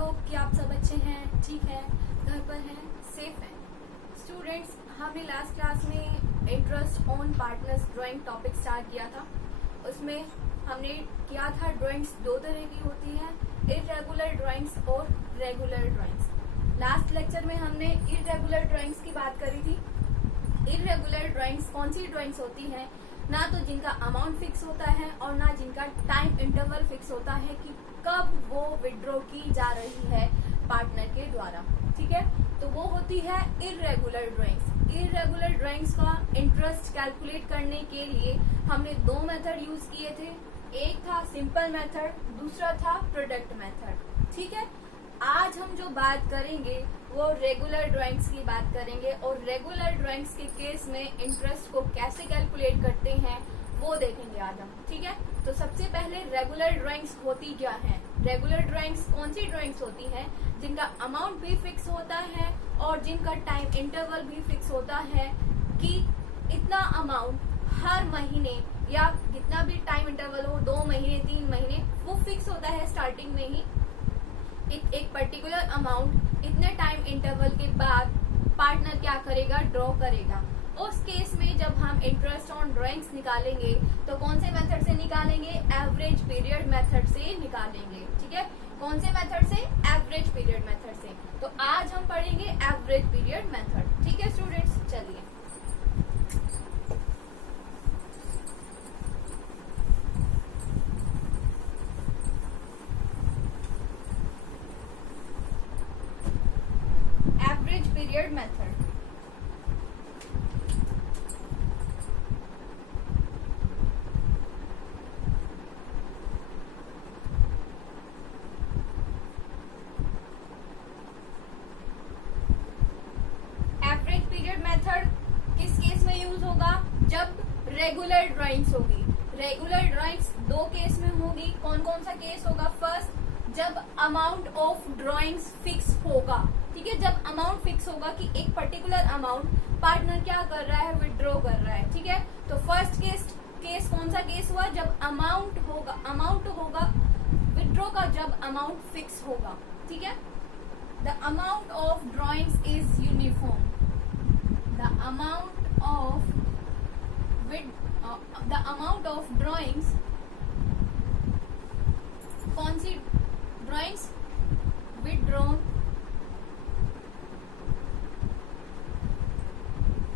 Hope कि आप सब अच्छे हैं, ठीक है, घर पर हैं, सेफ हैं। स्टूडेंट्स, हमने लास्ट क्लास में interest on partners drawing topic start किया था। उसमें हमने किया था ड्राइंग्स दो तरह की होती हैं, इर्रेगुलर ड्राइंग्स और रेगुलर ड्राइंग्स। लास्ट लेक्चर में हमने इर्रेगुलर ड्राइंग्स की बात करी थी। इर्रेगुलर ड्राइंग्स कौन सी ड्राइंग्स होती हैं? ना तो जिनका अमाउंट फिक्स होता है और ना जिनका टाइम इंटरवल फिक्स होता है कि कब वो विड्रॉ की जा रही है पार्टनर के द्वारा, ठीक है। तो वो होती है इर्रेगुलर ड्राइंग्स। इर्रेगुलर ड्राइंग्स का इंटरेस्ट कैलकुलेट करने के लिए हमने दो मेथड यूज किए थे। एक था सिंपल मेथड, दूसरा था प्रोडक्ट मेथड, ठीक है। आज हम जो बात करेंगे वो रेगुलर ड्राइंग्स की बात करेंगे और रेगुलर ड्राइंग्स के केस में इंटरेस्ट को कैसे कैलकुलेट करते हैं वो देखेंगे आज हम, ठीक है। तो सबसे पहले रेगुलर ड्राइंग्स होती क्या हैं? रेगुलर ड्राइंग्स कौन सी ड्राइंग्स होती हैं जिनका अमाउंट भी फिक्स होता है और जिनका टाइम इंटरवल भी फिक्स होता है कि इतना अमाउंट हर महीने या जितना भी टाइम इंटरवल हो, 2 महीने 3 महीने, वो फिक्स होता है स्टार्टिंग में ही। एक पर्टिकुलर अमाउंट इतने टाइम इंटरवल के बाद पार्टनर क्या करेगा, ड्रॉ करेगा। उस केस में जब हम इंटरेस्ट ऑन ड्राइंग्स निकालेंगे तो कौन से मेथड से निकालेंगे? एवरेज पीरियड मेथड से निकालेंगे, ठीक है। कौन से मेथड से? एवरेज पीरियड मेथड से। तो आज हम पढ़ेंगे एवरेज पीरियड मेथड, ठीक है स्टूडेंट्स। चलिए, average period method. Average period method किस केस में यूज होगा? जब रेगुलर ड्राइंग्स होगी। रेगुलर ड्राइंग्स दो केस में होगी। कौन कौन सा केस होगा? फर्स्ट, जब अमाउंट ऑफ ड्राइंग्स फिक्स होगा, ठीक है। जब अमाउंट फिक्स होगा कि एक पर्टिकुलर अमाउंट पार्टनर क्या कर रहा है, विड्रॉ कर रहा है, ठीक है। तो फर्स्ट केस कौन सा केस हुआ? जब अमाउंट होगा विड्रॉ का, जब अमाउंट फिक्स होगा, ठीक है। The amount of drawings is uniform. The amount of drawings, कौन सी drawings? Withdrawn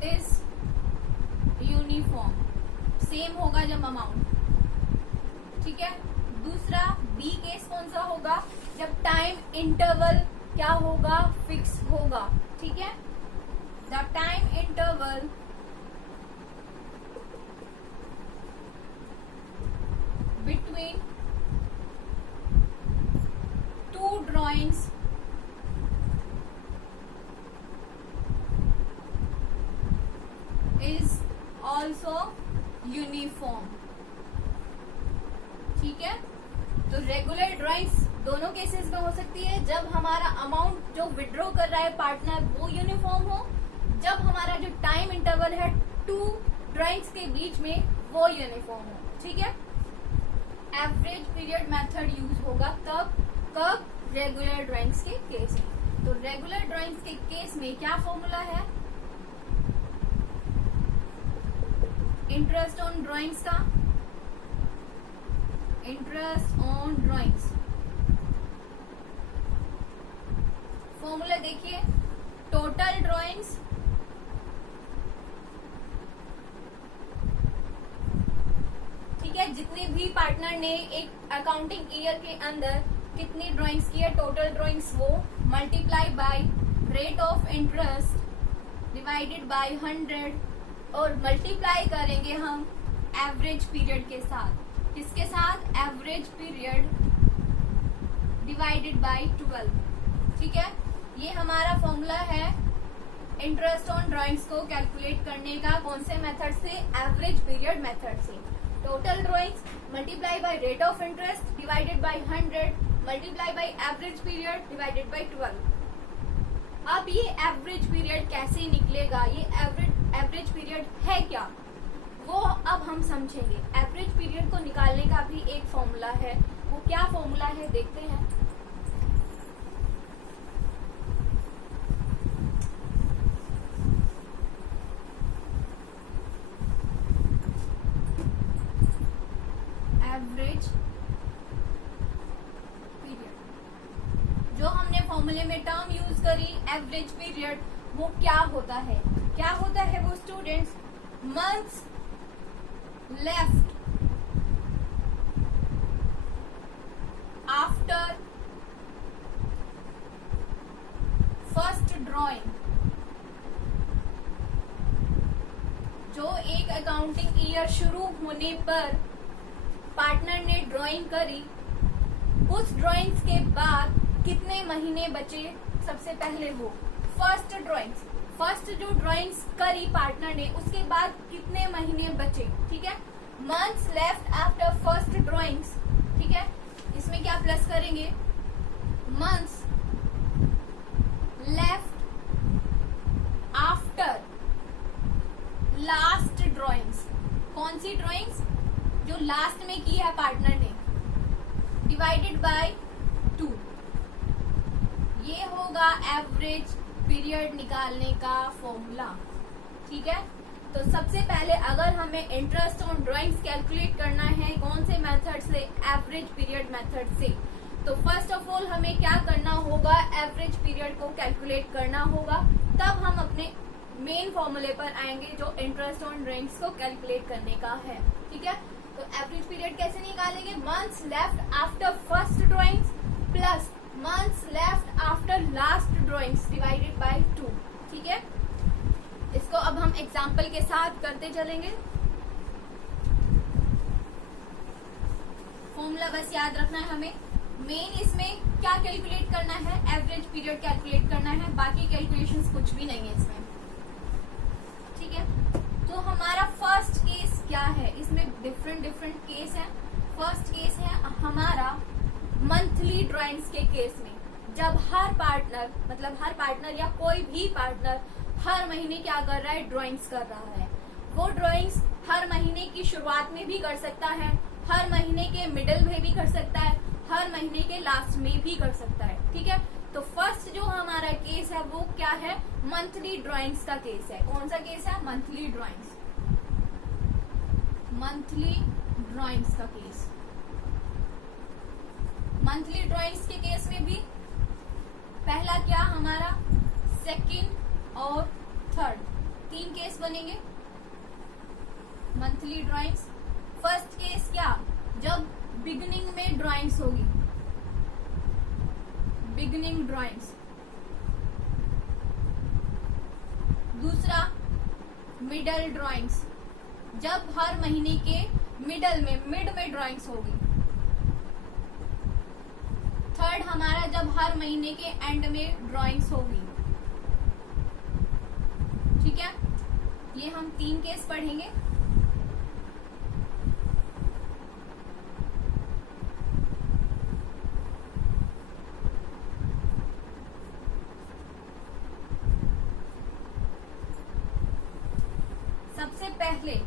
is uniform, same होगा जब अमाउंट, ठीक है। दूसरा बी केस कौन सा होगा? जब टाइम इंटरवल क्या होगा? फिक्स होगा, ठीक है। The time interval between two drawings is also uniform, ठीक है। तो रेगुलर ड्राइंग्स दोनों केसेस में हो सकती है। जब हमारा अमाउंट जो विड्रॉ कर रहा है पार्टनर वो यूनिफॉर्म हो, जब हमारा जो टाइम इंटरवल है टू ड्राइंग्स के बीच में वो यूनिफॉर्म हो, ठीक है। एवरेज पीरियड मेथड यूज होगा कब? रेगुलर ड्राइंग्स के केस में। तो रेगुलर ड्राइंग्स के केस में क्या फॉर्मूला है इंटरेस्ट ऑन ड्राइंग्स का? इंटरेस्ट ऑन ड्राइंग्स फॉर्मूला देखिए, टोटल ड्राइंग्स ठीक है, जितने भी पार्टनर ने एक अकाउंटिंग ईयर के अंदर कितनी ड्राइंग्स की है, टोटल ड्राइंग्स, वो multiply by rate of interest divided by 100 और मल्टीप्लाई करेंगे हम एवरेज पीरियड के साथ। किसके साथ? एवरेज पीरियड डिवाइडेड बाय 12, ठीक है। ये हमारा फॉर्मूला है इंटरेस्ट ऑन ड्राइंग्स को कैलकुलेट करने का। कौन से मेथड से? एवरेज पीरियड मेथड से। Total drawings multiply by rate of interest divided by 100 multiply by average period divided by 12। अब ये एवरेज पीरियड कैसे निकलेगा? ये एवरेज पीरियड है क्या, वो अब हम समझेंगे। एवरेज पीरियड को निकालने का भी एक फॉर्मूला है, वो क्या फॉर्मूला है देखते हैं। Average period. जो हमने फॉर्मूले में टर्म यूज करी एवरेज पीरियड, वो क्या होता है? क्या होता है वो students? Months left after first drawing. जो एक अकाउंटिंग ईयर शुरू होने पर पार्टनर ने ड्राइंग करी, उस ड्राइंग्स के बाद कितने महीने बचे? सबसे पहले वो फर्स्ट जो ड्राइंग्स करी पार्टनर ने, उसके बाद कितने महीने बचे? ठीक है, months left after first drawings. ठीक है, इसमें क्या प्लस करेंगे? Months left after last drawings. कौन सी ड्राइंग्स? जो लास्ट में की है पार्टनर ने, डिवाइडेड बाय 2। ये होगा एवरेज पीरियड निकालने का फॉर्मूला। ठीक है, तो सबसे पहले अगर हमें इंटरेस्ट ऑन ड्राइंग्स कैलकुलेट करना है, कौन से मेथड से? एवरेज पीरियड मेथड से। तो फर्स्ट ऑफ ऑल हमें क्या करना होगा? एवरेज पीरियड को कैलकुलेट करना होगा, तब हम अपने मेन फॉर्मूले पर आएंगे जो इंटरेस्ट ऑन ड्राइंग्स को कैलकुलेट करने का है। ठीक है, तो एवरेज पीरियड कैसे निकालेंगे? Months left after first drawings plus months left after last drawings divided by 2। ठीक है, इसको अब हम एग्जाम्पल के साथ करते चलेंगे। फॉर्मूला बस याद रखना है हमें। मेन इसमें क्या कैलकुलेट करना है? एवरेज पीरियड कैलकुलेट करना है, बाकी कैलकुलेशंस कुछ भी नहीं है इसमें। ठीक है, तो हमारा फर्स्ट केस क्या है? इसमें डिफरेंट केस है। फर्स्ट केस है हमारा मंथली ड्राइंग्स के केस में, जब हर पार्टनर या कोई भी पार्टनर हर महीने क्या कर रहा है? ड्राइंग्स कर रहा है। वो ड्राइंग्स हर महीने की शुरुआत में भी कर सकता है, हर महीने के मिडिल में भी कर सकता है, हर महीने के लास्ट में भी कर सकता है। ठीक है, तो फर्स्ट जो हमारा केस है वो क्या है? मंथली ड्राइंग्स का केस है। कौन सा केस है? मंथली ड्राइंग्स का केस। मंथली ड्राइंग्स के केस में भी पहला क्या हमारा? सेकंड और थर्ड, 3 केस बनेंगे मंथली ड्राइंग्स। फर्स्ट केस क्या? जब बिगिनिंग में ड्राइंग्स होगी, बिगिनिंग ड्राइंग्स। दूसरा मिडल ड्राइंग्स, जब हर महीने के मिड में ड्राइंग्स होगी। थर्ड हमारा जब हर महीने के एंड में ड्राइंग्स होगी। ठीक है, ये हम 3 केस पढ़ेंगे। सबसे पहले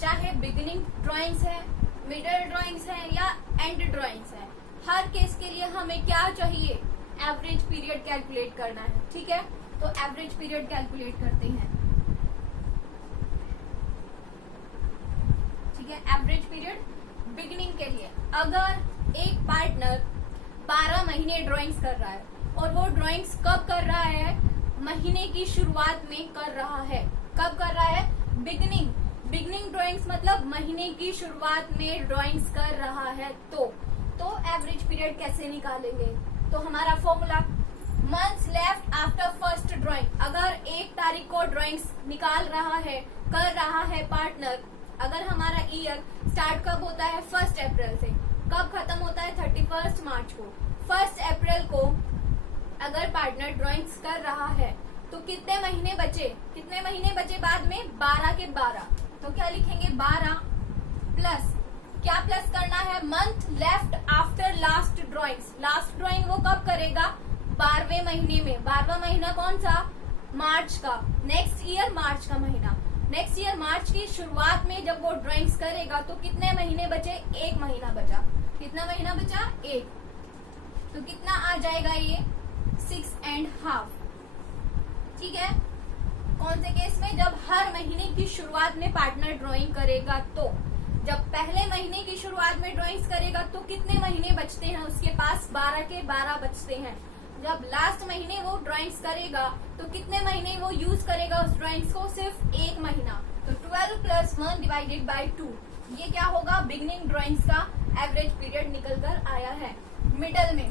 चाहे बिगिनिंग ड्राइंग्स है, मिडल ड्राइंग्स है या एंड ड्राइंग्स है, हर केस के लिए हमें क्या चाहिए? एवरेज पीरियड कैलकुलेट करना है। ठीक है, तो एवरेज पीरियड कैलकुलेट करते हैं। ठीक है, एवरेज पीरियड बिगिनिंग के लिए, अगर एक पार्टनर 12 महीने ड्राइंग्स कर रहा है और वो ड्राइंग्स कब कर रहा है? महीने की शुरुआत में कर रहा है। कब कर रहा है? बिगिनिंग ड्राइंग्स मतलब महीने की शुरुआत में ड्राइंग्स कर रहा है। तो एवरेज पीरियड कैसे निकालेंगे? तो हमारा formula months left after first drawing. अगर 1 तारीख को ड्राइंग्स निकाल रहा है, कर रहा है पार्टनर, अगर हमारा ईयर स्टार्ट कब होता है? 1 अप्रैल से, कब खत्म होता है? 31 मार्च को। 1 अप्रैल को अगर पार्टनर ड्राइंग्स कर रहा है तो कितने महीने बचे? बाद में 12 के 12। तो क्या लिखेंगे? 12 प्लस क्या प्लस करना है? Month left after last drawings. Last drawing वो कब करेगा? 12वें महीने में। 12वां महीना कौन सा? मार्च का। नेक्स्ट ईयर मार्च का महीना। नेक्स्ट ईयर मार्च की शुरुआत में जब वो ड्राइंग्स करेगा तो कितने महीने बचे? 1 महीना बचा। कितना महीना बचा? 1। तो कितना आ जाएगा ये? 6.5। ठीक है, कौन से केस में? जब हर महीने की शुरुआत में पार्टनर ड्राइंग करेगा। तो जब पहले महीने की शुरुआत में ड्राइंग्स करेगा तो कितने महीने बचते हैं उसके पास? 12 के 12 बचते हैं। जब लास्ट महीने वो ड्राइंग्स करेगा तो कितने महीने वो यूज करेगा उस ड्राइंग्स को? सिर्फ 1 महीना। तो 12 + 1 डिवाइडेड बाय 2, ये क्या होगा? बिगनिंग ड्राइंग्स का एवरेज पीरियड निकल कर आया है। मिडल में,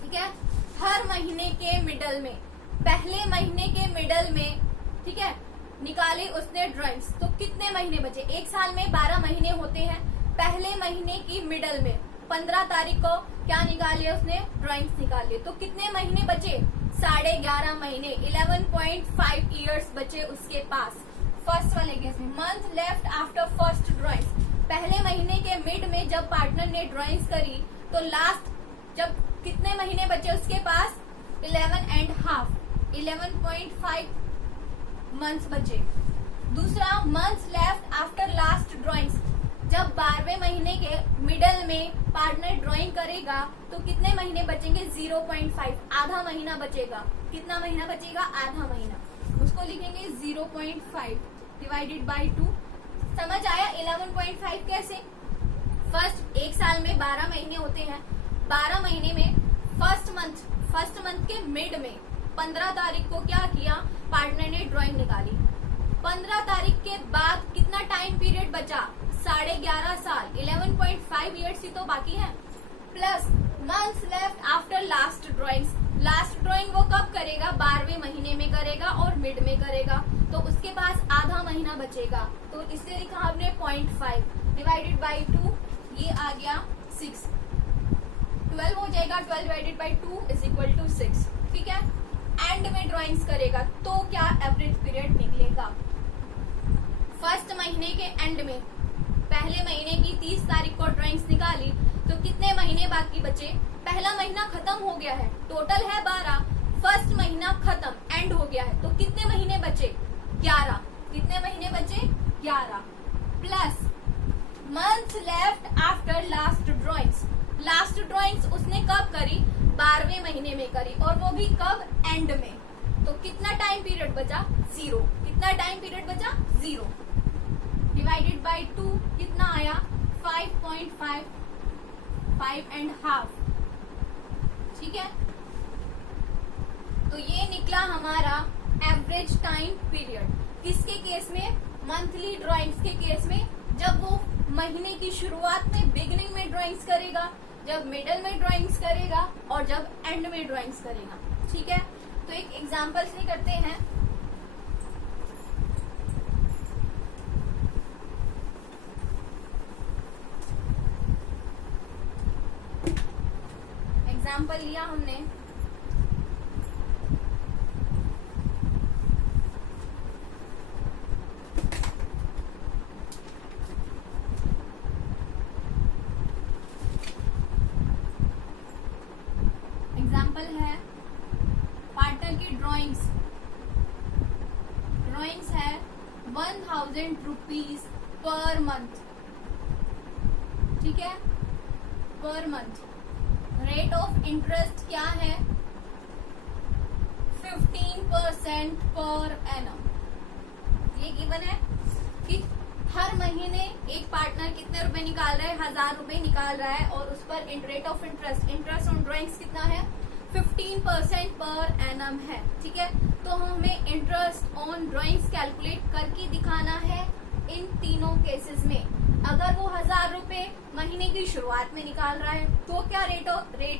ठीक है, हर महीने के मिडल में, पहले महीने के मिडल में, ठीक है, निकाले उसने ड्राइंग्स, तो कितने महीने बचे? एक साल में 12 महीने होते हैं। पहले महीने की मिडल में 15 तारीख को क्या निकाले उसने? ड्राइंग्स निकाले। तो कितने महीने बचे? 11.5 महीने, 11.5 ईयर्स बचे उसके पास। फर्स्ट वाले केस में month left after first drawings, पहले महीने के मिड में जब पार्टनर ने ड्राइंग्स करी तो लास्ट जब कितने महीने बचे उसके पास? 11.5 मंथ्स बचे। दूसरा, months left after last drawings, जब 12वें महीने के मिडल में पार्टनर ड्राइंग करेगा तो कितने महीने बचेंगे? 0.5, आधा महीना बचेगा। कितना महीना बचेगा? आधा महीना। उसको लिखेंगे 0.5 डिवाइडेड बाय 2। समझ आया 11.5 कैसे? फर्स्ट, एक साल में 12 महीने होते हैं। 12 महीने में फर्स्ट मंथ के मिड में 15 तारीख को क्या किया? पार्टनर ने ड्राइंग निकाली। 15 तारीख के बाद कितना टाइम पीरियड बचा? 11.5 साल, 11.5 ईयर्स ही तो बाकी है। Plus months left after last drawings, last drawing वो कब करेगा? 12वें महीने में करेगा और मिड में करेगा, तो उसके पास आधा महीना बचेगा। तो इसलिए लिखा हमने 0.5 डिवाइडेड बाई 2, ये आ गया 6। 12 हो जाएगा, 12 डिवाइडेड बाई 2 = 6। ठीक है, एंड में ड्राइंग्स करेगा तो क्या एवरेज पीरियड निकलेगा? फर्स्ट महीने के एंड में, पहले महीने की 30 तारीख को ड्राइंग्स निकाली तो कितने महीने बाकी बचे? पहला महीना खत्म हो गया है, टोटल है 12, फर्स्ट महीना खत्म, एंड हो गया है, तो कितने महीने बचे? 11। कितने महीने बचे? 11 plus month left after last drawings, last drawings उसने कब करी? 12वें महीने में करी, और वो भी कब? एंड में। तो कितना टाइम पीरियड बचा? 0। कितना टाइम पीरियड बचा? 0 डिवाइडेड बाय 2 कितना आया? 5.5, 5.5। ठीक है, तो ये निकला हमारा एवरेज टाइम पीरियड। किसके केस में? मंथली ड्राइंग्स के केस में, जब वो महीने की शुरुआत में बिगिनिंग में ड्राइंग्स करेगा, जब मिडल में ड्राइंग्स करेगा और जब एंड में ड्राइंग्स करेगा। ठीक है, तो एक एग्जांपल से करते हैं। एग्जांपल लिया हमने, एग्जाम्पल है पार्टनर की ड्राइंग्स है 1000 रुपीज पर मंथ। ठीक है, per month. Rate of interest क्या है? 15% पर एनम। ये गिवन है कि हर महीने एक पार्टनर कितने रुपए निकाल रहा है? 1000 रुपए निकाल रहा है, और उस पर rate of interest on drawings कितना है? 15% पर एनम है। ठीक है, तो हमें इंटरेस्ट ऑन ड्राइंग्स कैलकुलेट करके दिखाना है इन तीनों केसेस में। अगर वो 1000 रुपए महीने की शुरुआत में निकाल रहा है तो क्या रेट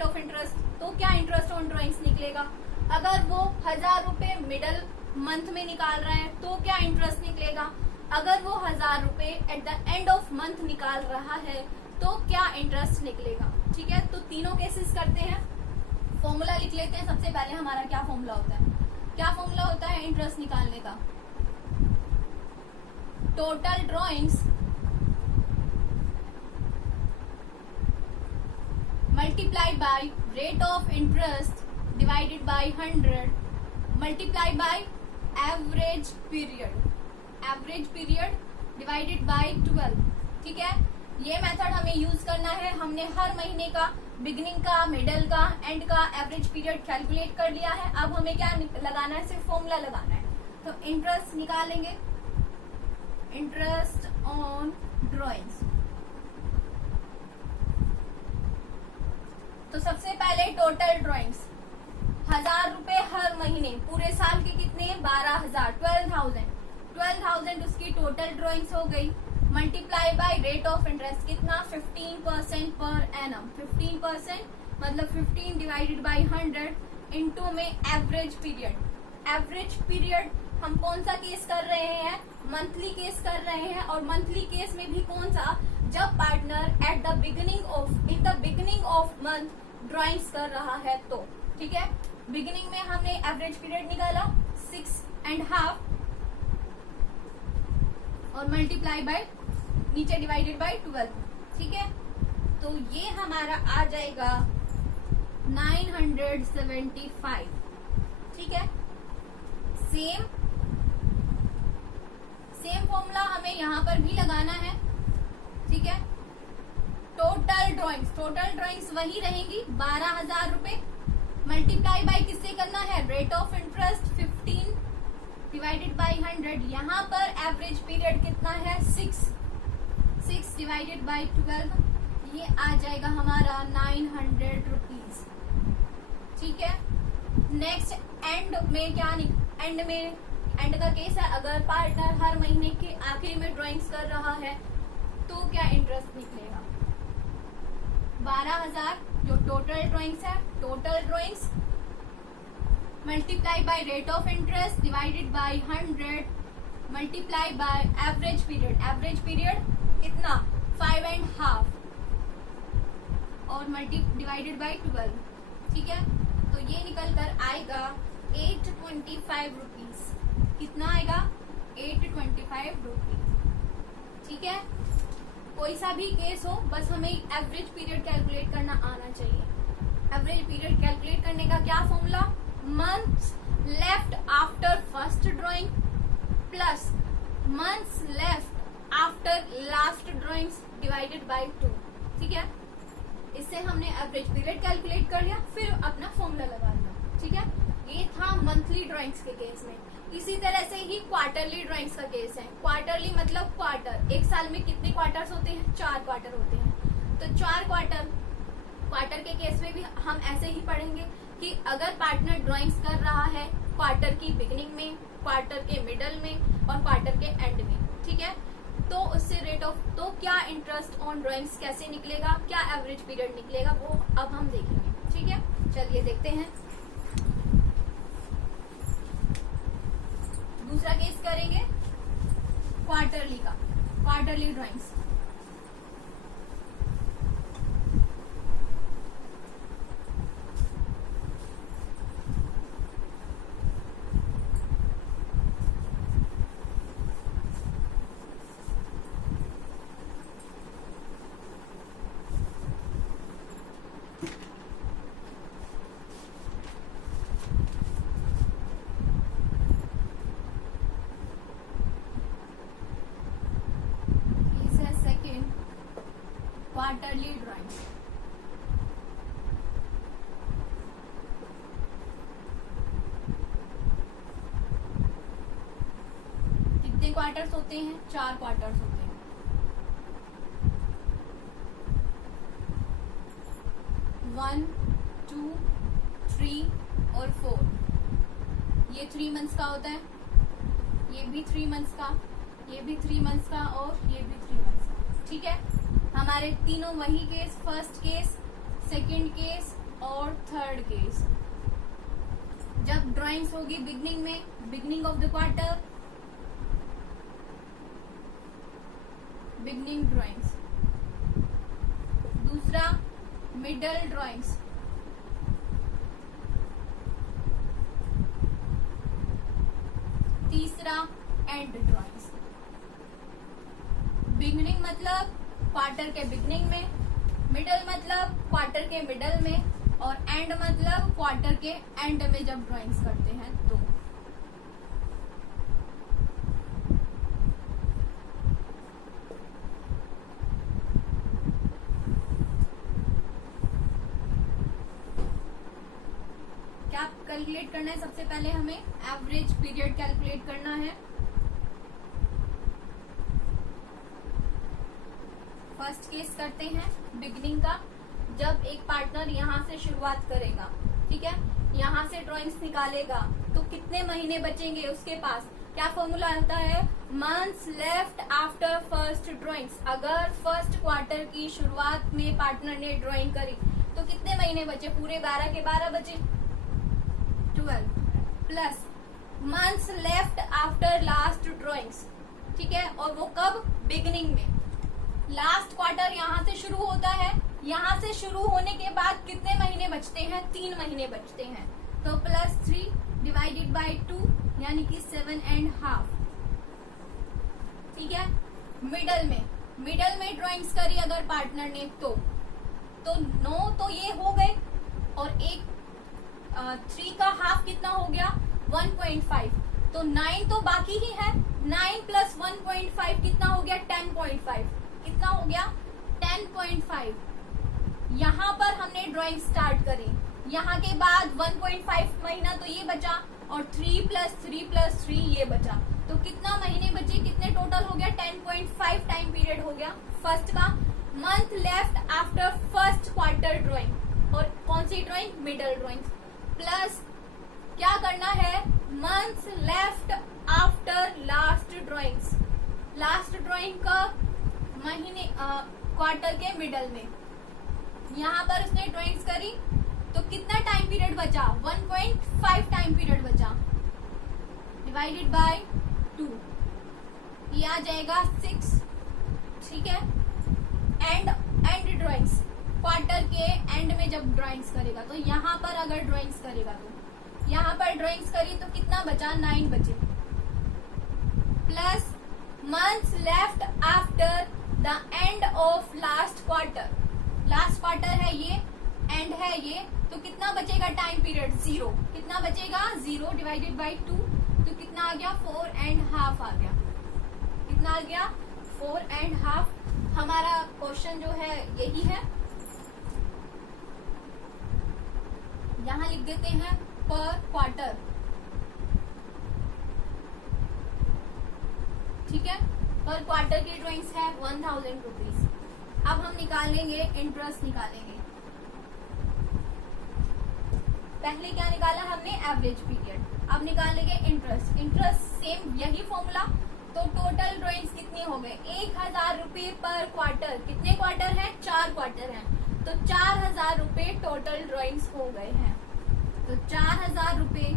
ऑफ इंटरेस्ट, तो क्या इंटरेस्ट ऑन ड्राइंग्स निकलेगा? अगर वो 1000 रुपए मिडल मंथ में निकाल रहा है तो क्या इंटरेस्ट निकलेगा? अगर वो 1000 रुपए at the end of month निकाल रहा है तो क्या इंटरेस्ट निकलेगा? ठीक है, तो तीनों केसेस करते हैं। फॉर्मूला लिख लेते हैं। सबसे पहले हमारा क्या फॉर्मूला होता है? क्या फॉर्मूला होता है इंटरेस्ट निकालने का? Total drawings multiplied by rate of interest divided by 100 multiplied by average period divided by 12। ठीक है, ये मेथड हमें यूज करना है। हमने हर महीने का बिगिनिंग का, मिडल का, एंड का एवरेज पीरियड कैलकुलेट कर लिया है। अब हमें क्या लगाना है? सिर्फ फॉर्मूला लगाना है। तो इंटरेस्ट निकालेंगे, इंटरेस्ट ऑन ड्राइंग्स। तो सबसे पहले टोटल ड्राइंग्स 1000 रुपए हर महीने, पूरे साल के कितने, 12,000, 12,000 उसकी टोटल ड्राइंग्स हो गई। Multiply by rate of interest कितना, 15% पर एनम, 15% मतलब 15 डिवाइडेड बाय 100 इनटू में एवरेज पीरियड। एवरेज पीरियड हम कौन सा केस कर रहे हैं, मंथली केस कर रहे हैं, और मंथली केस में भी कौन सा, जब partner in the beginning of month drawings कर रहा है तो, ठीक है। बिगिनिंग में हमने एवरेज पीरियड निकाला 6.5 और मल्टीप्लाई बाय नीचे डिवाइडेड बाय 12, ठीक है। तो ये हमारा आ जाएगा 975, ठीक है। सेम फॉर्मूला हमें यहाँ पर भी लगाना है, ठीक है। टोटल ड्राइंग्स वही रहेंगी 12,000 रुपए, मल्टीप्लाई बाय किससे करना है, rate of interest 15 divided by 100। यहाँ पर एवरेज पीरियड कितना है, 6 डिवाइडेड बाय 12, ये आ जाएगा हमारा 900 रुपीज, ठीक है। नेक्स्ट एंड का केस है, अगर पार्टनर हर महीने के आखिरी में ड्राइंग्स कर रहा है तो क्या इंटरेस्ट निकलेगा, 12,000 जो टोटल ड्राइंग्स है, total drawings multiply by rate of interest divided by 100 multiply by average period कितना, 5.5 और डिवाइडेड बाय 12, ठीक है। तो ये निकल कर आएगा 825 रुपीज, कितना आएगा, 825 रुपीज, ठीक है। कोई सा भी केस हो, बस हमें एवरेज पीरियड कैलकुलेट करना आना चाहिए। एवरेज पीरियड कैलकुलेट करने का क्या formula, months left after first drawing plus months left after last drawings divided by 2, ठीक है। इससे हमने एवरेज पीरियड कैलकुलेट कर लिया, फिर अपना फॉर्मूला लगा लिया, ठीक है। ये था मंथली ड्राइंग्स के केस में। इसी तरह से ही क्वार्टरली ड्राइंग्स का केस है। क्वार्टरली मतलब क्वार्टर, एक साल में कितने क्वार्टर्स होते हैं, 4 क्वार्टर होते हैं। तो 4 क्वार्टर के केस में भी हम ऐसे ही पढ़ेंगे कि अगर पार्टनर ड्राइंग्स कर रहा है क्वार्टर की बिगिनिंग में, क्वार्टर के मिडल में और क्वार्टर के एंड में, ठीक है, तो उससे तो क्या इंटरेस्ट ऑन ड्राइंग्स कैसे निकलेगा, क्या एवरेज पीरियड निकलेगा, वो अब हम देखेंगे, ठीक है। चलिए देखते हैं। दूसरा केस करेंगे क्वार्टरली ड्राइंग्स। क्वार्टरली ड्राइंग, कितने क्वार्टर्स होते हैं, 4 क्वार्टर्स होते हैं। 1, 2, 3 और 4, ये 3 मंथ्स का होता है, ये भी 3 मंथ्स का, ये भी 3 मंथ्स का और ये भी 3 मंथ्स का, ठीक है। हमारे तीनों वही case, first case, second case और थर्ड केस। जब ड्राइंग्स होगी beginning of the quarter, beginning drawings. दूसरा मिडल ड्राइंग्स, तीसरा एंड ड्राइंग्स। बिगिनिंग मतलब क्वार्टर के बिगिनिंग में, मिडल मतलब क्वार्टर के मिडल में और एंड मतलब क्वार्टर के एंड में जब ड्राइंग्स करते हैं तो। क्या कैलकुलेट करना है, सबसे पहले हमें एवरेज पीरियड कैलकुलेट करना है। फर्स्ट केस करते हैं बिगनिंग का, जब एक पार्टनर यहाँ से शुरुआत करेगा, ठीक है, यहाँ से ड्राइंग्स निकालेगा तो कितने महीने बचेंगे उसके पास। क्या फॉर्मूला होता है, months left after first drawings. अगर फर्स्ट क्वार्टर की शुरुआत में पार्टनर ने ड्राइंग करी तो कितने महीने बचे, पूरे 12 के 12 बचे, 12 plus months left after last drawings, ठीक है, और वो कब, बिगनिंग में। लास्ट क्वार्टर यहाँ से शुरू होता है, यहाँ से शुरू होने के बाद कितने महीने बचते हैं, 3 महीने बचते हैं, तो +3 डिवाइडेड बाय 2 यानी कि 7.5, ठीक है। मिडल में ड्राइंग्स करी अगर पार्टनर ने तो 9 तो ये हो गए, और एक 3 का हाफ कितना हो गया, 1.5, तो 9 तो बाकी ही है, 9 + 1.5 कितना हो गया, 10.5, कितना हो गया, 10.5। यहाँ पर हमने ड्राइंग स्टार्ट करी, यहाँ के बाद 1.5 महीना तो ये बचा, और 3 + 3 + 3 ये बचा, तो कितना महीने बचे, कितने टोटल हो गया, 10.5 टाइम पीरियड हो गया फर्स्ट का। Month left after first quarter drawing, और कौन सी ड्राइंग, मिडल ड्राइंग, प्लस क्या करना है, months left after last drawings. Last drawing का महीने क्वार्टर के मिडल में, यहाँ पर उसने ड्राइंग्स करी तो कितना टाइम पीरियड बचा, 1.5 टाइम पीरियड बचा, डिवाइडेड बाय 2, ये आ जाएगा 6, ठीक है। एंड ड्राइंग्स, क्वार्टर के एंड में जब ड्राइंग्स करेगा, तो यहाँ पर अगर ड्राइंग्स करेगा तो यहाँ पर ड्राइंग्स करी तो कितना बचा, 9 बचे, plus months left after the end of last quarter. Last quarter है ये, एंड है ये, तो कितना बचेगा टाइम पीरियड, 0, कितना बचेगा, 0 डिवाइडेड बाय 2, तो कितना आ गया, 4.5 आ गया, कितना आ गया, 4.5। हमारा क्वेश्चन जो है यही है, यहाँ लिख देते हैं पर क्वार्टर, ठीक है, पर क्वार्टर की ड्राइंग्स है 1000 रुपीज। अब हम निकालेंगे, इंटरेस्ट निकालेंगे। पहले क्या निकाला हमने, एवरेज पीरियड, अब निकालेंगे इंटरेस्ट। इंटरेस्ट सेम यही फॉर्मूला, तो टोटल ड्राइंग्स कितनी हो गए, 1000 रुपए पर क्वार्टर। कितने क्वार्टर हैं, 4 क्वार्टर हैं, तो 4000 रुपए टोटल ड्राइंग्स हो गए हैं। तो 4000 रुपए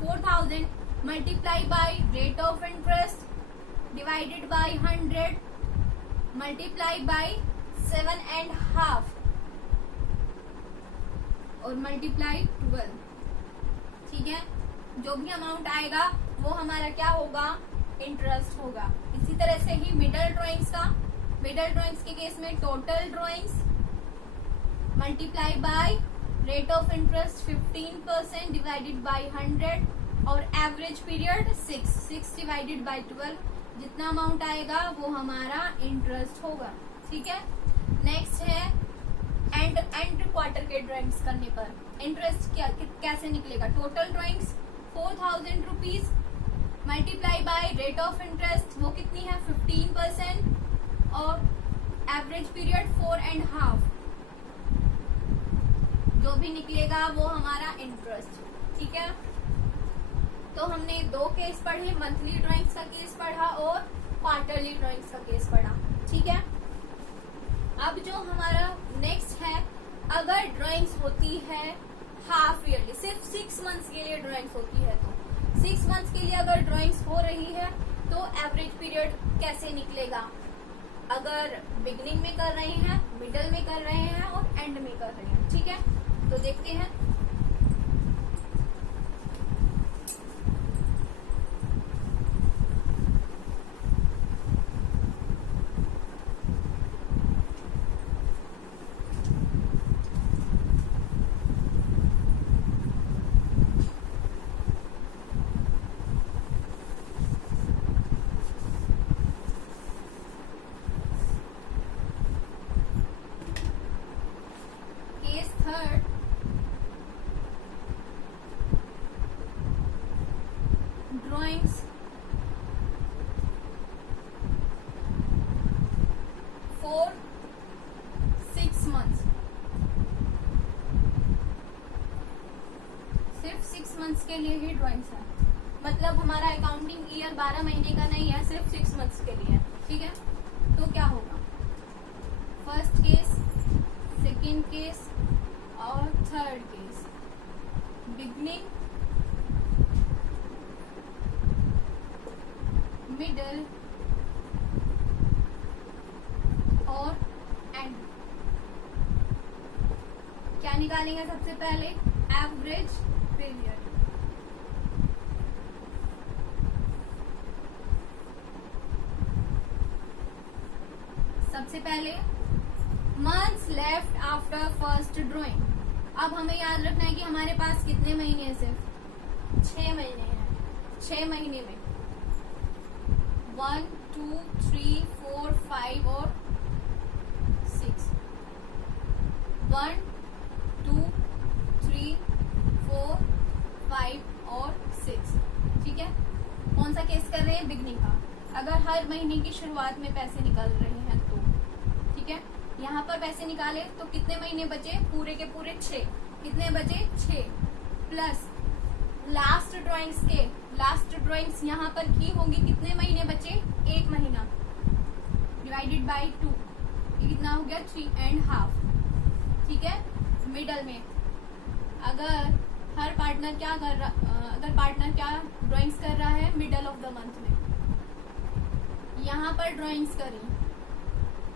4000 multiply by rate of interest divided by 100 multiply by 7.5 और मल्टीप्लाई 12, ठीक है। जो भी अमाउंट आएगा वो हमारा क्या होगा, इंटरेस्ट होगा। इसी तरह से ही मिडल ड्राइंग्स के केस में total drawings multiply by rate of interest 15% divided by 100 और एवरेज पीरियड 6 डिवाइडेड बाय 12, जितना अमाउंट आएगा वो हमारा इंटरेस्ट होगा, ठीक है। नेक्स्ट है एंड क्वार्टर के ड्राइंग्स करने पर इंटरेस्ट कैसे निकलेगा। Total drawings 4000 rupees multiply by rate of interest, वो कितनी है 15%, और एवरेज पीरियड 4.5, जो भी निकलेगा वो हमारा इंटरेस्ट, ठीक है। तो हमने 2 केस पढ़े, मंथली ड्राइंग्स का केस पढ़ा और क्वार्टरली ड्राइंग्स का केस पढ़ा, ठीक है। अब जो हमारा नेक्स्ट है, अगर ड्राइंग्स होती है हाफ ईयरली, सिर्फ 6 मंथ्स के लिए ड्राइंग्स होती है, तो 6 मंथ्स के लिए अगर ड्राइंग्स हो रही है तो एवरेज पीरियड कैसे निकलेगा। अगर बिगनिंग में कर रहे हैं, मिडल में कर रहे हैं और एंड में कर रहे हैं, ठीक है। तो देखते हैं, थर्ड, ड्राइंग्स फॉर मंथ्स के लिए ही ड्राइंग्स है, मतलब हमारा अकाउंटिंग ईयर 12 महीने का नहीं है, सिर्फ 6 मंथ्स के लिए है, ठीक है। तो क्या होगा, फर्स्ट केस, सेकेंड केस और थर्ड केस, बिगनिंग, मिडल और एंड। क्या निकालेंगे सबसे पहले, एवरेज पीरियड। सबसे पहले months left after first drawing. अब हमें याद रखना है कि हमारे पास कितने महीने हैं, सिर्फ 6 महीने हैं। 6 महीने में 1 2 3 4 5 और 6, 1 2 3 4 5 और 6, ठीक है। कौन सा केस कर रहे हैं, बिगनिंग का। अगर हर महीने की शुरुआत में पैसे निकल रहे हैं तो, ठीक है। यहाँ पर पैसे निकाले तो कितने महीने बचे, पूरे के पूरे 6। कितने बचे, 6 प्लस लास्ट ड्राइंग्स के, लास्ट ड्राइंग्स यहाँ पर की होंगी, कितने महीने बचे, 1 महीना, डिवाइडेड बाई 2, ये कितना हो गया, 3.5, ठीक है। मिडल में अगर हर पार्टनर क्या कर रहा, अगर पार्टनर क्या ड्राइंग्स कर रहा है मिडल ऑफ द मंथ में, यहाँ पर ड्राइंग्स करी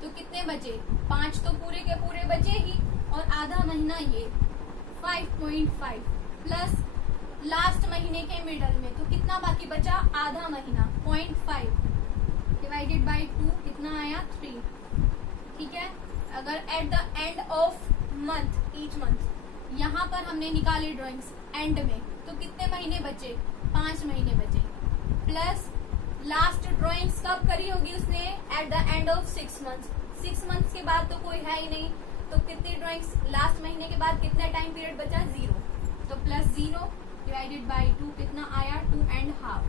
तो कितने बचे, 5 तो पूरे के पूरे बचे ही, और आधा महीना ये 5.5 प्लस लास्ट महीने के मिडल में तो कितना बाकी बचा, आधा महीना, 0.5 डिवाइडेड बाई 2 कितना आया, 3, ठीक है। अगर at the end of month, each month, यहाँ पर हमने निकाली ड्राइंग्स एंड में तो कितने महीने बचे, 5 महीने बचे, प्लस लास्ट ड्राइंग्स कब करी होगी उसने, at the end of 6 months. 6 months के बाद तो कोई है ही नहीं, तो कितनी ड्राइंग्स लास्ट महीने के बाद कितना टाइम पीरियड बचा, 0, तो प्लस 0 डिवाइडेड बाई 2 कितना आया, 2.5,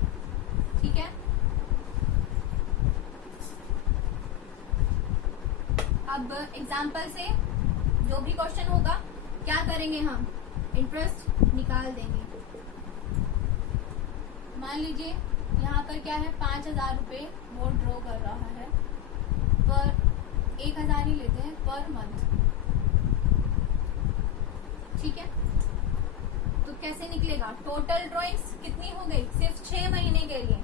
ठीक है। अब एग्जाम्पल से जो भी क्वेश्चन होगा क्या करेंगे, हम इंटरेस्ट निकाल देंगे। मान लीजिए यहाँ पर क्या है, 5,000 रुपये वो ड्रॉ कर रहा है, पर 1,000 ही लेते हैं पर मंथ, ठीक है। तो कैसे निकलेगा, टोटल ड्राइंग्स कितनी हो गई, सिर्फ 6 महीने के लिए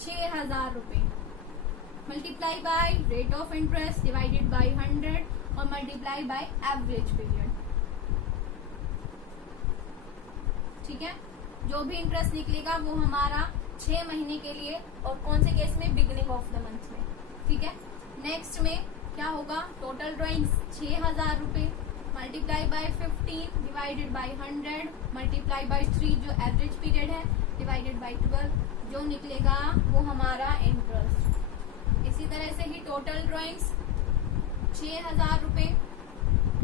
6,000 रुपये, multiply by rate of interest divided by 100 और मल्टीप्लाई बाय एवरेज पीरियड, ठीक है। जो भी इंटरेस्ट निकलेगा वो हमारा 6 महीने के लिए, और कौन से केस में, बिगिनिंग ऑफ द मंथ में, ठीक है। नेक्स्ट में क्या होगा, टोटल ड्राइंग्स 6,000 रुपये multiply by 15 divided by 100 multiply by 3 जो एवरेज पीरियड है डिवाइडेड बाय 12, जो निकलेगा वो हमारा इंटरेस्ट। इसी तरह से ही टोटल ड्राइंग्स 6,000 रुपये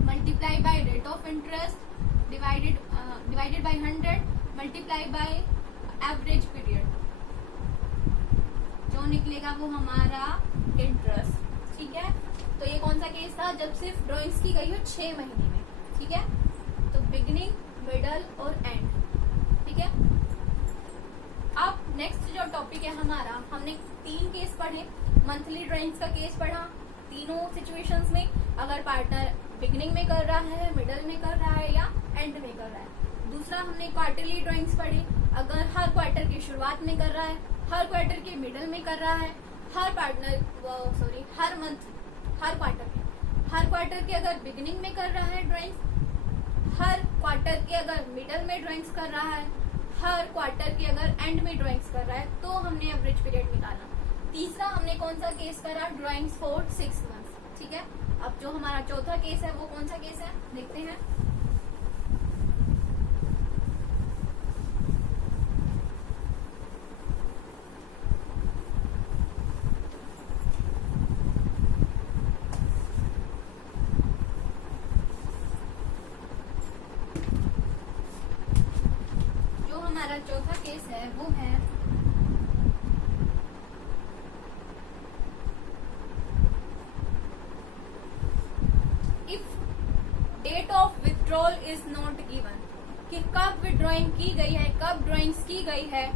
multiply by rate of interest divided by 100 multiply by average period, जो निकलेगा वो हमारा इंटरेस्ट, ठीक है। तो ये कौन सा केस था, जब सिर्फ ड्राइंग्स की गई हो 6 महीने में, ठीक है। तो बिगिनिंग, मिडल और एंड, ठीक है। अब नेक्स्ट जो टॉपिक है हमारा, हमने 3 केस पढ़े, मंथली ड्राइंग्स का केस पढ़ा, तीनों सिचुएशंस में अगर पार्टनर बिगिनिंग में कर रहा है, मिडल में कर रहा है या एंड में कर रहा है। दूसरा हमने क्वार्टरली ड्राइंग्स पढ़ी, अगर हर क्वार्टर की शुरुआत में कर रहा है, हर क्वार्टर के मिडल में कर रहा है, हर मंथ, हर क्वार्टर के अगर बिगिनिंग में कर रहा है ड्राइंग्स, हर क्वार्टर के अगर मिडल में ड्राइंग्स कर रहा है, हर क्वार्टर के अगर एंड में ड्राइंग्स कर रहा है, तो हमने एवरेज पीरियड निकाला। तीसरा हमने कौन सा केस करा, ड्राइंग्स फॉर 6 मंथ्स, ठीक है। अब जो हमारा चौथा केस है वो कौन सा केस है, देखते हैं। हमारा चौथा केस है वो है if date of withdrawal is not given. कि कब विड्रॉइंग की गई है, कब ड्राइंग्स की गई है।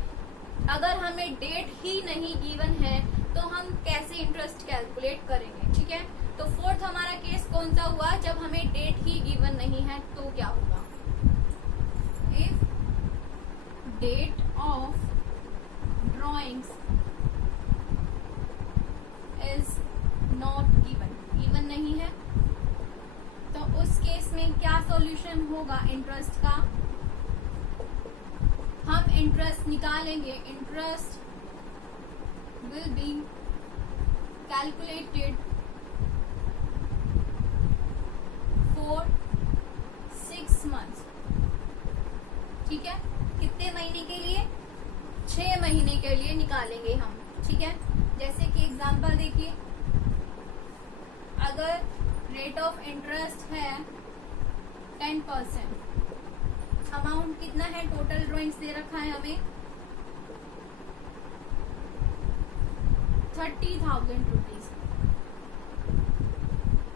अगर हमें डेट ही नहीं गिवन है तो हम कैसे इंटरेस्ट कैलकुलेट करेंगे, ठीक है। तो फोर्थ हमारा केस कौन सा हुआ, जब हमें डेट ही गिवन नहीं है तो क्या होगा, if date of drawings is not given नहीं है तो उस केस में क्या सॉल्यूशन होगा इंटरेस्ट का, हम इंटरेस्ट निकालेंगे। Interest will be calculated for 6 months, ठीक है। कितने महीने के लिए, 6 महीने के लिए निकालेंगे हम, ठीक है। जैसे कि एग्जांपल देखिए, अगर रेट ऑफ इंटरेस्ट है 10%, अमाउंट कितना है, टोटल ड्राइंग्स दे रखा है हमें 30,000 रुपीज।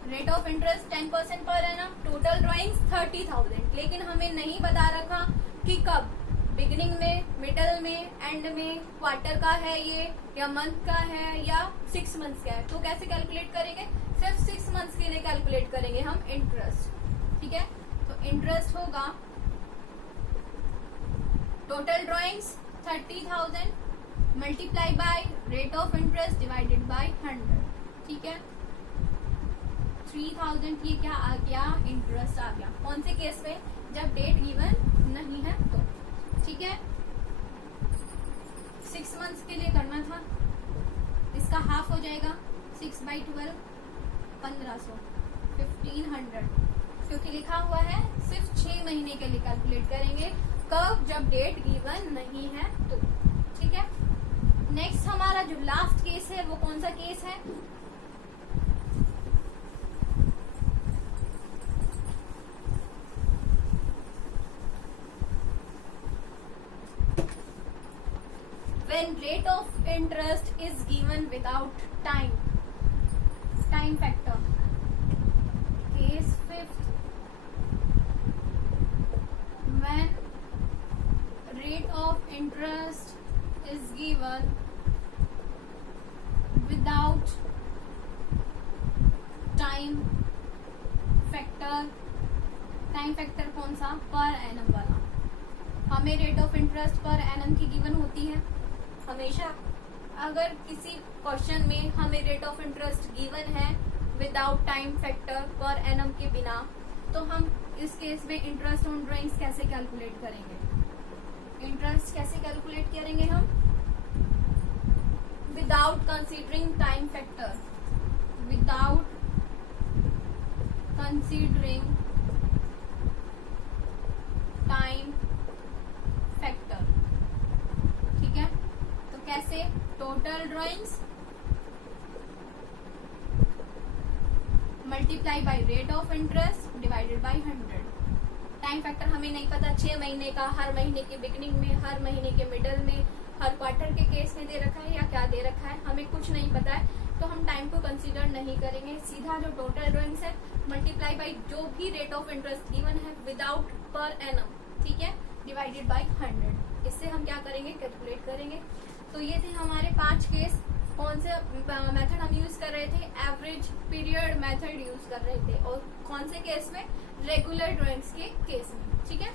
रेट ऑफ इंटरेस्ट 10% पर है ना, टोटल ड्राइंग्स 30,000, लेकिन हमें नहीं बता रखा कि कब, बिगिनिंग में, मिडल में, एंड में, क्वार्टर का है ये या मंथ का है या 6 months का है। तो कैसे कैलकुलेट करेंगे, सिर्फ 6 months के लिए कैलकुलेट करेंगे हम इंटरेस्ट, ठीक है। तो इंटरेस्ट होगा total drawings 30,000 multiply by rate of interest divided by 100, ठीक है। 3,000 ये क्या आ गया, इंटरेस्ट आ गया। कौन से केस में, जब डेट गिवन नहीं है तो, ठीक है। 6 months के लिए करना था, इसका हाफ हो जाएगा 6/12, 1500, 1500, क्योंकि लिखा हुआ है सिर्फ 6 महीने के लिए कैलकुलेट करेंगे, कब, जब डेट गिवन नहीं है तो, ठीक है। नेक्स्ट हमारा जो लास्ट केस है वो कौन सा केस है, when rate of interest is given without time factor। case fifth, when rate of interest is given without time factor कौन सा, पर एनम वाला। हमें rate of interest per annum की गिवन होती है हमेशा। अगर किसी क्वेश्चन में हमें रेट ऑफ इंटरेस्ट गिवन है without time factor per annum के बिना, तो हम इस केस में इंटरेस्ट ऑन ड्राइंग्स कैसे कैलकुलेट करेंगे, इंटरेस्ट कैसे कैलकुलेट करेंगे हम, without considering time factor, without considering time factor, ठीक है। तो कैसे, total drawings multiply by rate of interest divided by 100। Time factor हमें नहीं पता, 6 महीने का, हर महीने के बिगिनिंग में, हर महीने के मिडल में, हर क्वार्टर के केस में दे रखा है या क्या दे रखा है, हमें कुछ नहीं पता है, तो हम टाइम को कंसीडर नहीं करेंगे। सीधा जो टोटल ड्राइंग्स है मल्टीप्लाई बाय जो भी रेट ऑफ इंटरेस्ट गिवन है विदाउट पर एनम, ठीक है, डिवाइडेड बाय 100। इससे हम क्या करेंगे, कैलकुलेट करेंगे। तो ये थे हमारे 5 केस। कौन से मेथड हम यूज कर रहे थे, एवरेज पीरियड मेथड यूज कर रहे थे, और कौन से केस में, रेगुलर ड्राइंग्स के केस में, ठीक है।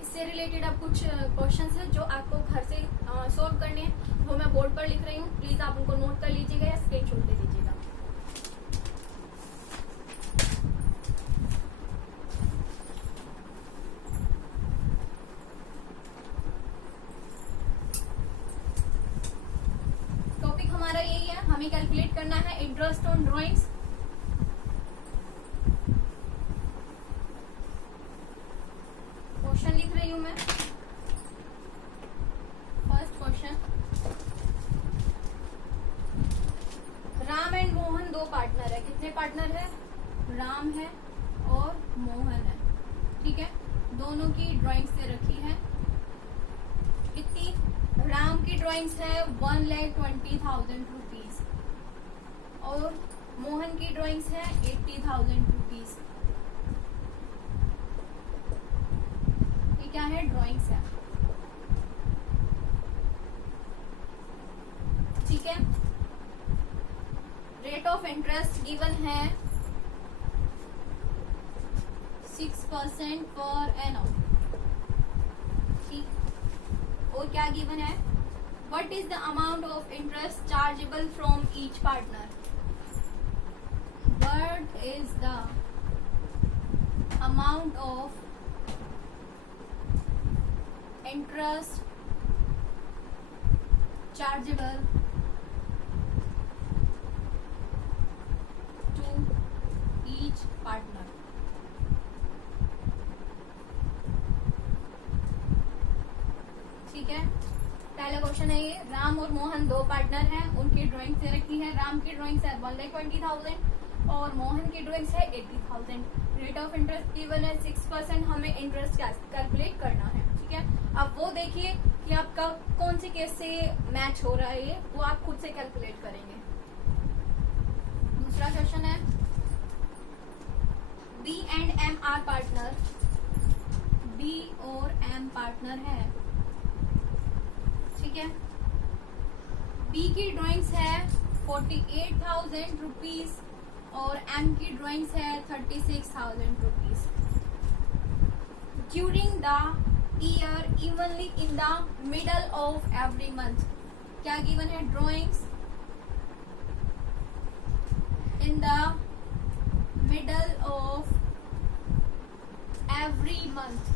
इससे रिलेटेड अब कुछ क्वेश्चंस है जो आपको घर से सॉल्व करने हैं, वो मैं बोर्ड पर लिख रही हूँ, प्लीज आप उनको नोट कर लीजिएगा या स्क्रीनशॉट ले लीजिएगा। टॉपिक हमारा यही है, हमें कैलकुलेट करना है इंटरेस्ट ऑन ड्राइंग्स। क्वेश्चन लिख रही हूं मैं। First question, Ram and Mohan 2 partner है। कितने पार्टनर है, राम है और मोहन है, ठीक है। दोनों की ड्राइंग्स दे रखी है। कितनी, राम की ड्राइंग्स है 1,20,000 रुपीज और मोहन की ड्राइंग्स है 80,000 रुपीज। है, ड्राइंग्स है। ठीक है, रेट ऑफ इंटरेस्ट गिवन है 6% पर एनम। ठीक, और क्या गिवन है, what is the amount of interest chargeable from each partner. What is the amount of interest chargeable to each partner. ठीक है, पहला क्वेश्चन है ये, राम और मोहन दो पार्टनर हैं, उनकी ड्राइंग से रखी है। राम की ड्राइंग है 1,20,000 और मोहन की ड्राइंग है 80,000। रेट ऑफ इंटरेस्ट गिवन है 6%, हमें इंटरेस्ट कैलकुलेट करना है। ठीक है, अब वो देखिए कि आपका कौन से केस से मैच हो रहा है, ये वो आप खुद से कैलकुलेट करेंगे। दूसरा क्वेश्चन है, B and M are partner, B और एम पार्टनर है। ठीक है, बी की ड्राइंग्स है 48,000 रुपीज और एम की ड्राइंग्स है 36,000 rupees. During the year evenly in the middle of every month, क्या गिवन है, drawings in the middle of every month.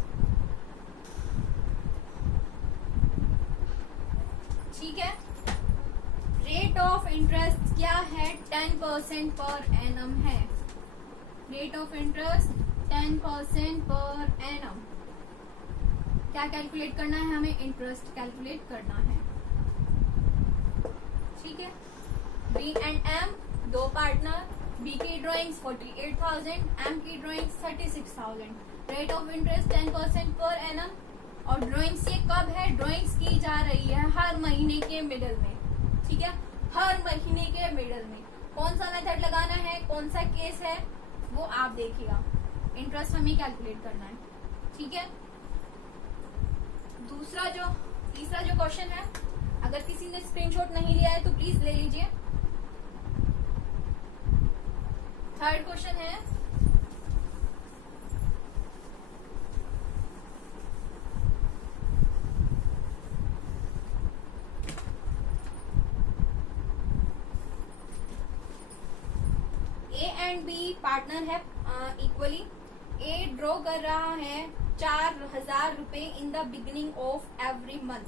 ठीक है, रेट ऑफ इंटरेस्ट क्या है, 10% पर एनम है। Rate of interest 10% per annum. क्या कैलकुलेट करना है, हमें इंटरेस्ट कैलकुलेट करना है। ठीक है, बी एंड एम दो पार्टनर, बी की ड्राइंग्स 48,000, एम की drawings 36,000। Rate of interest 10% per annum. और ड्राइंग्स ये कब है, ड्राइंग्स की जा रही है हर महीने के मिडल में। ठीक है, हर महीने के मिडल में। कौन सा मेथड लगाना है, कौन सा केस है, वो आप देखिएगा। इंटरेस्ट हमें कैलकुलेट करना है। ठीक है, तीसरा जो क्वेश्चन है, अगर किसी ने स्क्रीनशॉट नहीं लिया है तो प्लीज ले लीजिए। थर्ड क्वेश्चन है, ए एंड बी पार्टनर है इक्वली। ए ड्रॉ कर रहा है 4,000 रुपए in the beginning of every month.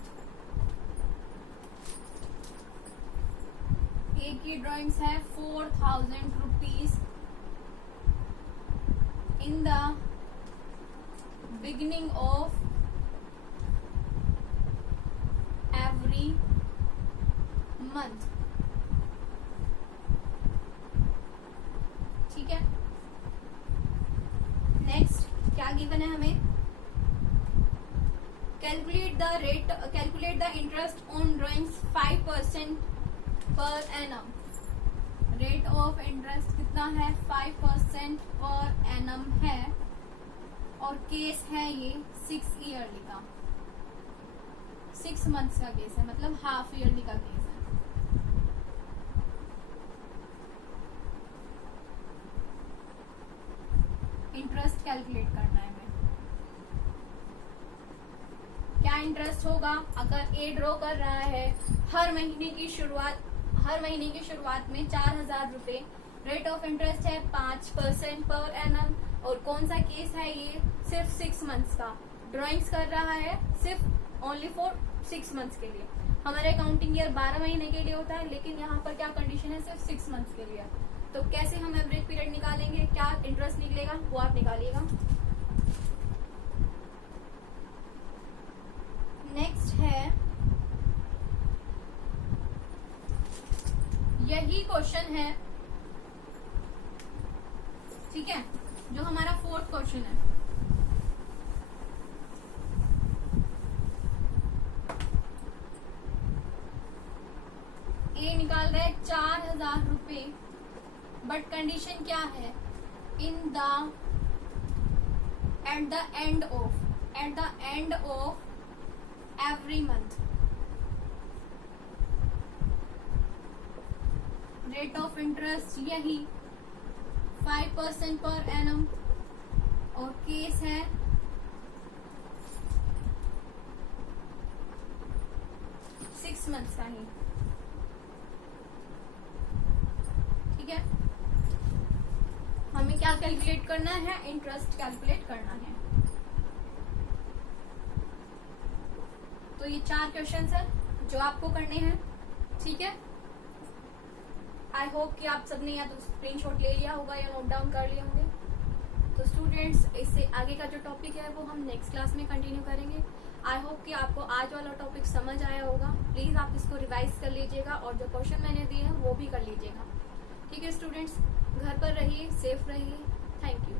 A की ड्राइंग्स है 4,000 rupees in the beginning of every month. ठीक है, नेक्स्ट क्या गिवन है हमें, calculate the interest on drawings 5% per annum. Rate of interest कितना है, 5% पर एनम है और केस है ये 6 ईयरली का, 6 मंथ्स का केस है, मतलब हाफ ईयरली का केस है। इंटरेस्ट कैलकुलेट करना है हमें। क्या इंटरेस्ट होगा, अगर ए ड्रॉ कर रहा है हर महीने की शुरुआत में 4,000 रुपए। रेट ऑफ इंटरेस्ट है 5% पर एनम और कौन सा केस है ये, सिर्फ 6 मंथ्स का। ड्राइंग्स कर रहा है सिर्फ ओनली फॉर 6 मंथ्स के लिए। हमारे अकाउंटिंग ईयर 12 महीने के लिए होता है, लेकिन यहाँ पर क्या कंडीशन है, सिर्फ 6 मंथ्स के लिए। तो कैसे हम एवरेज पीरियड निकालेंगे, क्या इंटरेस्ट निकलेगा, वो आप निकालिएगा। नेक्स्ट है, यही क्वेश्चन है, ठीक है, जो हमारा 4th क्वेश्चन है। ए निकाल रहे 4,000 रुपए, बट कंडीशन क्या है, at the end of, at the end of every month. Rate of interest यही 5% per annum और केस है 6 months का ही. ठीक है, हमें क्या कैलकुलेट करना है? इंटरेस्ट कैलकुलेट करना है. तो ये 4 क्वेश्चंस है जो आपको करने हैं. ठीक है, आई होप कि आप सबने या तो स्क्रीनशॉट ले लिया होगा या नोट डाउन कर लिए होंगे. तो स्टूडेंट्स, इससे आगे का जो टॉपिक है वो हम नेक्स्ट क्लास में कंटिन्यू करेंगे. आई होप कि आपको आज वाला टॉपिक समझ आया होगा. प्लीज आप इसको रिवाइज कर लीजिएगा और जो क्वेश्चन मैंने दिए हैं वो भी कर लीजिएगा. ठीक है स्टूडेंट्स, घर पर रहिए, सेफ रहिए. Thank you.